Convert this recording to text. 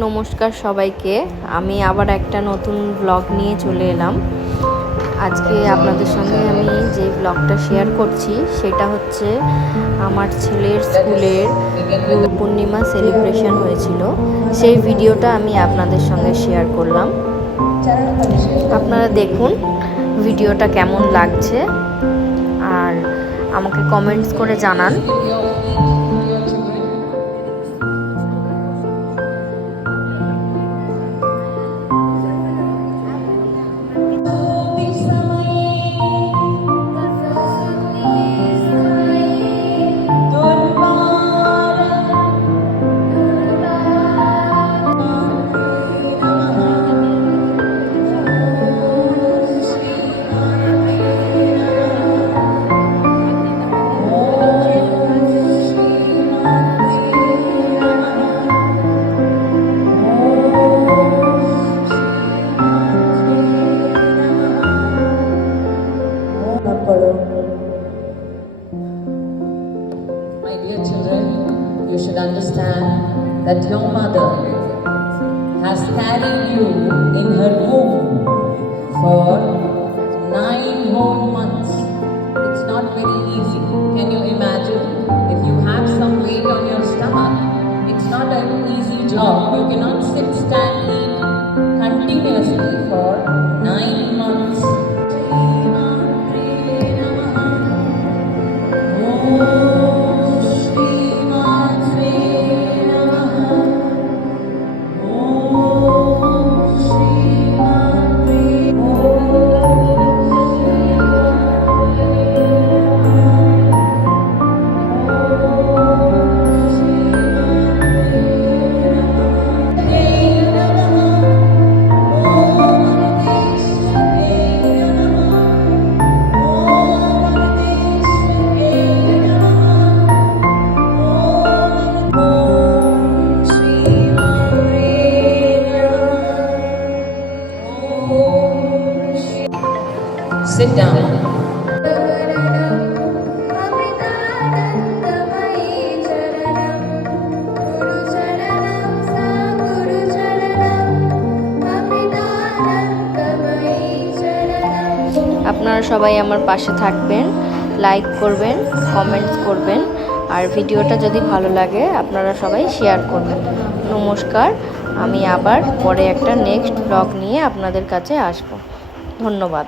নমস্কার সবাইকে। আমি আবার একটা নতুন ব্লগ নিয়ে চলে এলাম। আজকে আপনাদের সঙ্গে আমি যে ব্লগটা শেয়ার করছি সেটা হচ্ছে আমার ছেলের স্কুলের গুরু পূর্ণিমা সেলিব্রেশন হয়েছিল, সেই ভিডিওটা আমি আপনাদের সঙ্গে শেয়ার করলাম। আপনারা দেখুন ভিডিওটা কেমন লাগছে আর আমাকে কমেন্টস করে জানান। My dear children, you should understand that your mother has carried you in her womb for 9 whole months. It's not very easy. Can you imagine? If you have some weight on your stomach, it's not an easy job. You cannot sit, stand, eat continuously for 9 months. Sit down. আপনারা সবাই আমার পাশে থাকবেন, লাইক করবেন, কমেন্টস করবেন আর ভিডিওটা যদি ভালো লাগে আপনারা সবাই শেয়ার করবেন। নমস্কার, আমি আবার পরে একটা নেক্সট ব্লগ নিয়ে আপনাদের কাছে আসব। ধন্যবাদ।